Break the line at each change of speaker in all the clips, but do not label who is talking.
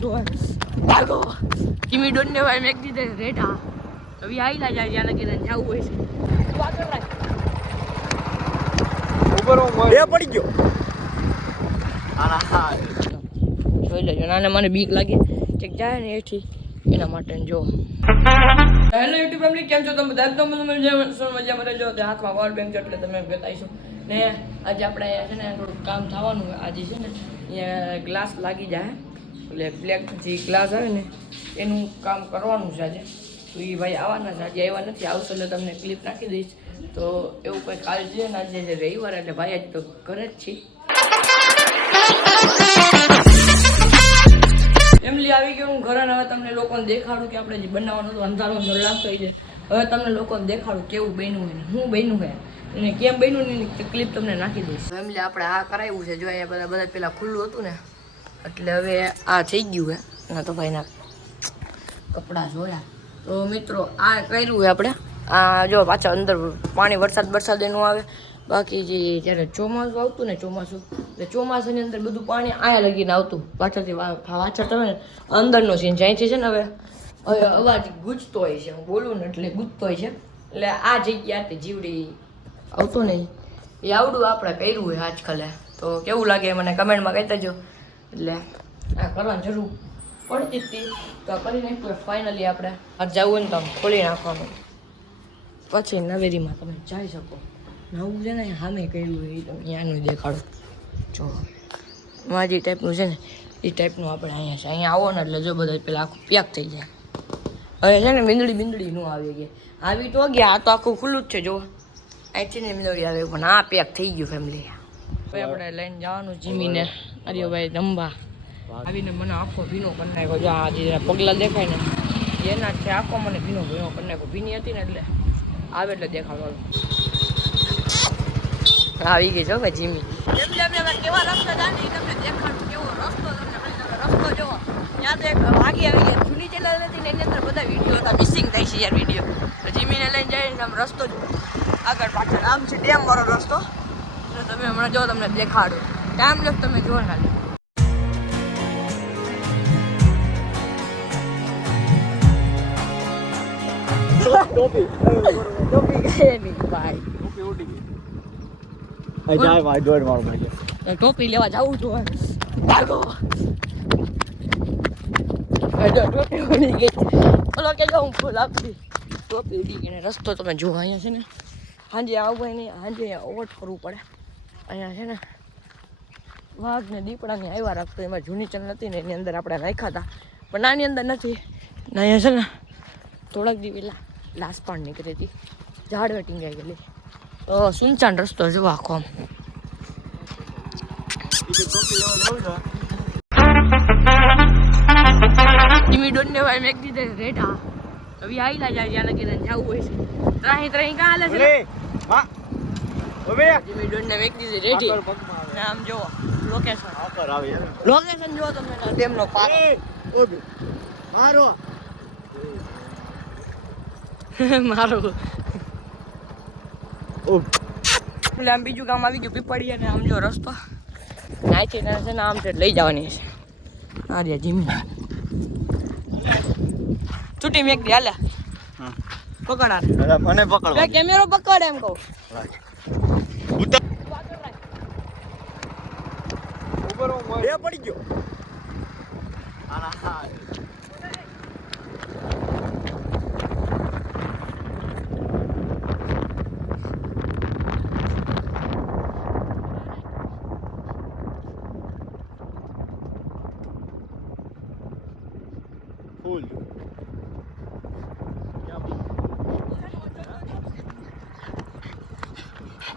જવું તો ભાગો. કિમી ડોનને ભાઈ મેક દીધે રેટા હવે આઈલા જાય જ્યાં લગી જવું હોય છે. તું આગળ રાખ.
એ પડી ગયો.
જોઈ લેજો નાને મને બીક લાગે. ચેક જાય ને એથી. એના માટે જો. હેલો યુટ્યુબ ફેમિલી કેમ છો તમે? બધા એકદમ મજામાં રહેજો? તે હાથમાં પાવર બેંક એટલે તમે બતાવીશું. ને આજે આપણે છે ને થોડુંક કામ થવાનું આજે છે ને અહીંયા ગ્લાસ લાગી જાય. એટલે બ્લેક જે ગ્લાસ આવે ને, એનું કામ કરવાનું છે આજે. તો એ ભાઈ આવવાના છે. આજે આવ્યા નથી, આવશે એટલે તમને ક્લિપ નાખી દઈશ. તો એવું કંઈ કાલ છે ને, આજે છે રવિવાર, એટલે ભાઈ આજે તો ઘરે જ છીએ. ફેમિલી આવી ગયું હું ઘરે હવે તમને લોકોને દેખાડું કે આપણે જે બનાવવાનું હતું, અંધારો અંધારો લાગતો હોય છે. હવે તમને લોકોને દેખાડું કેવું બન્યું હોય શું બન્યું હોય. અને કેમ બન્યું ને ક્લિપ તમને નાખી દઈશ. ફેમિલી આપણે આ કરાવ્યું છે, જો અહીંયા બધા બધા પેલા ખુલ્લું હતું ને એટલે હવે આ થઈ ગયું હે. ના તો ભાઈના કપડાં જોયા. તો મિત્રો, આ કર્યું હે આપણે. આ જો પાછા અંદર પાણી વરસાદ વરસાદ એનું આવે. બાકી જે જ્યારે ચોમાસું આવતું ને ચોમાસું, એટલે ચોમાસાની અંદર બધું પાણી આયા લગીને આવતું. પાછળથી પાછળ તમે અંદરનો સીન જ્યાંથી છે ને હવે હવે અવાજ ગુજતો હોય છે, હું બોલું ને એટલે ગુજતો હોય છે. એટલે આ જગ્યા તે જીવડી આવતો ને એ આવડું આપણે કર્યું હોય આજકાલે. તો કેવું લાગે મને કમેન્ટમાં કહી દેજો એટલે આ કરવાની જરૂર પડતી જ તો કરી નાખ્યું. ફાઇનલી આપણે આ જવું ને તો ખોલી નાખવાનું. પછી નવેરીમાં તમે જઈ શકો. નવું છે ને સામે કર્યું એ તમે અહીંયાનું દેખાડો. જો આ જે ટાઈપનું છે ને, એ ટાઈપનું આપણે અહીંયા છે. અહીંયા આવો ને એટલે જો બધા પેલા આખું પેક થઈ જાય. હવે છે ને મીંદડી બિંદડી નું આવી ગઈ આવી તો ગયા, આ તો આખું ખુલ્લું જ છે જો અહીંથી ને બિંદડી આવે પણ આ પેક થઈ ગયું ફેમિલી આપણે લઈને જવાનું જીમીને. અરે ભાઈ દંબા આવીને મને આખો ભીનો કરી નાખ્યો. આ જે પગલા દેખાય ને, એના છે આખો મને ભીનો ભીનો કરી નાખ્યો. ભીની હતી ને એટલે આવે એટલે દેખાડવાનું. આવી ગઈ છો ભાઈ જીમી. કેવા રસ્તા જાણી તમને દેખાડું કેવો રસ્તો તમને તમે રસ્તો જોવો ત્યાં તો એક વાગી આવી જાય જૂની ચેનલ હતી ને એની અંદર બધા વીડિયો હતા. મિસિંગ થઈ છે યાર વીડિયો જીમીને લઈને જઈને આમ રસ્તો આગળ પાછળ. આમ છે ડેમ વાળો રસ્તો. તમે હમણાં જો તમને દેખાડું. ટાઈમ લો તમે જો ના
ટોપી
ટોપી ગઈ નહીં ભાઈ
ટોપી ઉડી ગઈ જાય ભાઈ દોડ મારો ભાઈ.
ટોપી લેવા જાવું છું ભાગો. ટોપી ઉડી ગઈ. ઓલો કે જો હું ફૂલ આપી. ટોપી ઉડી ગઈ રસ્તો તમે જો અહીંયા છે ને. સાંજે આવું હોય ને સાંજે ઓવર કરવું પડે. અહીંયા છે ને વાઘ ને દીપડાને આવ્યા રાખતો એમાં જૂની ચલ નથી ને એની અંદર આપણે રાખ્યા હતા. પણ આની અંદર નથી. અહીંયા છે ને થોડાક દી પહેલાં લાશ પણ નીકળી હતી. ઝાડ વટીંગાઈ ગયેલી. તો સુનસાન રસ્તો જો આખો આમ.
જવું
જીમી ડોનને ભાઈ મેક દીધે રેટા હવે આઈલા જાય જ્યાં લગી જવું હોય છે. ત્રાહી ત્રાહી કાં હાલે છે?
ઓબે
જીમી ડોનને મેક દીધે
આવે.
નામ જો લોકેશન
આગળ આવે યાર.
લોકેશન જો તમને ડેમનો પાર
એ મારો.
મારું.
ઓ
એટલે આમ બીજું કામ આવી ગયું પીપળી અને આમ જો રસ્તો. નાચી ને છે ને આમ છે લઈ જવાની છે. આ રહ્યા જીમી છૂટી મેક દે હાલે પકડ
મને
પકડ કેમેરો પકડ એમ કહું.
ઉપર એ પડી ગયો. આના હા ફૂલ.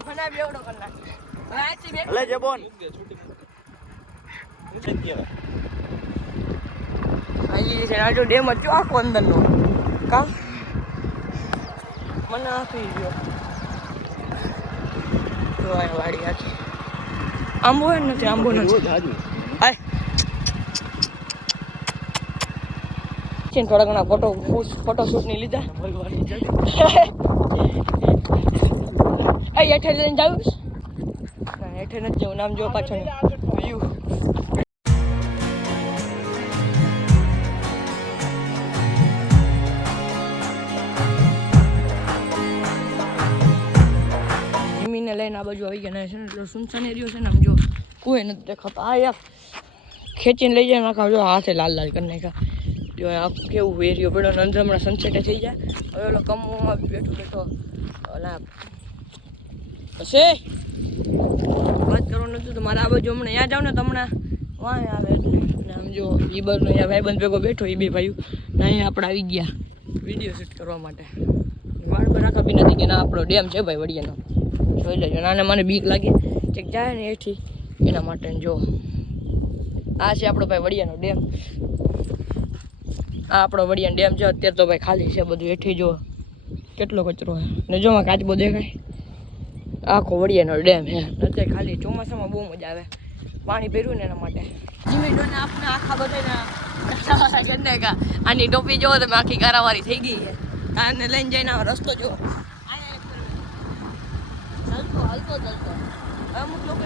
બનાવી એવડો કરી નાખી. હવે આથી મેક
અલે જે બોન
અહીં છે આજો ડેમ જ આખો અંદરનો? કા? મને આપી ગયો જો આ વાડી આખી. આંબો હે નથી આંબો નથી. આય છે ને થોડા ઘણા ફોટો ફોટો શૂટની લીધા. એ હેઠે લઈને? ના હેઠે નથી જવું નામ જો પાછળ વ્યૂ આ બાજુ આવી ગયા છે ને એટલો સુનસાન એરિયો છે ને આમ જો કોઈ નથી દેખાતા. આ યાર, ખેંચીને લઈ જાય નાખા જો હાથે લાલ લાલ કરી નાખ્યા. જો આ કેવું એરિયો ને અંદર હમણાં સનસેટે થઈ જાય હવે ઓલો કમોમાં બેઠો બેઠો. ઓલા, હશે? વાત કરવું નથી તો મારા આ બાજુ હમણાં ત્યાં જાવ ને તમને વાંહે આવે એટલે. આમ જો એ બાજુ અહીંયા ભાઈબંધ ભેગો બેઠો એ બે ભાઈઓ. ને અહીંયા આપણે આવી ગયા. વીડિયો શૂટ કરવા માટે. મારે પર આખા બી નથી કે ના આપણો ડેમ છે ભાઈ, વડિયાનો. જોઈ લેજો. નાને મને બીક લાગે. ચેક જાય ને એથી. એના માટે જો. આ છે આપણો ભાઈ વડિયાનો ડેમ. આ આપણો વડિયાનો ડેમ છે. અત્યારે તો ભાઈ ખાલી છે બધું. એઠી જો કેટલો કચરો છે. ને જો કાચબો દેખાય. આખો વડિયાનો ડેમ છે. અત્યારે ખાલી ચોમાસામાં બહુ મજા આવે. પાણી ભર્યું ને એના માટે. જીમી જોઈને આપણે આખા બધાના જને આની ટોપી જોવો તમે આખી કારાવારી થઈ ગઈ છે. આને લઈને જઈને રસ્તો જો ચાલતો હાલતો ચાલતો અમુક લોકો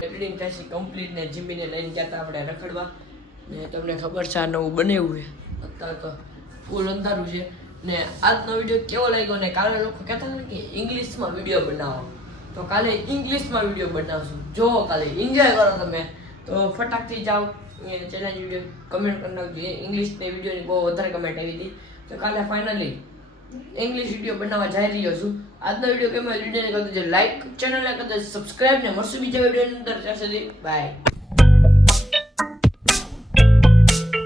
બિલ્ડિંગ થશે કમ્પ્લીટ ને જીમીને લઈને ગયા હતા આપણે રખડવા. ને તમને ખબર છે, આ નવું બનાવ્યું છે. અત્યારે તો ફૂલ અંધારું છે. ને આજનો વીડિયો કેવો લાગ્યો ને કાલે લોકો કહેતા હતા કે ઇંગ્લિશમાં વીડિયો બનાવો. તો કાલે ઇંગ્લિશમાં વીડિયો બનાવશું. જો કાલે એન્જોય કરો તમે. તો ફટાકથી જાઓ. ચેલેન્જ વીડિયો કમેન્ટ કરી નાખજો. ઇંગ્લિશની વિડીયોની બહુ વધારે કમેન્ટ આવી હતી. તો કાલે ફાઇનલી ઇંગ્લિશ વીડિયો બનાવવા જઈ રહ્યો છું. આજનો વીડિયો કેમ વિડીયોને કરી દેજો લાઈક ચેનલને કરી દેજો સબસ્ક્રાઈબ ને મળશું બીજા વિડીયોની અંદર. ત્યાં સુધી બાય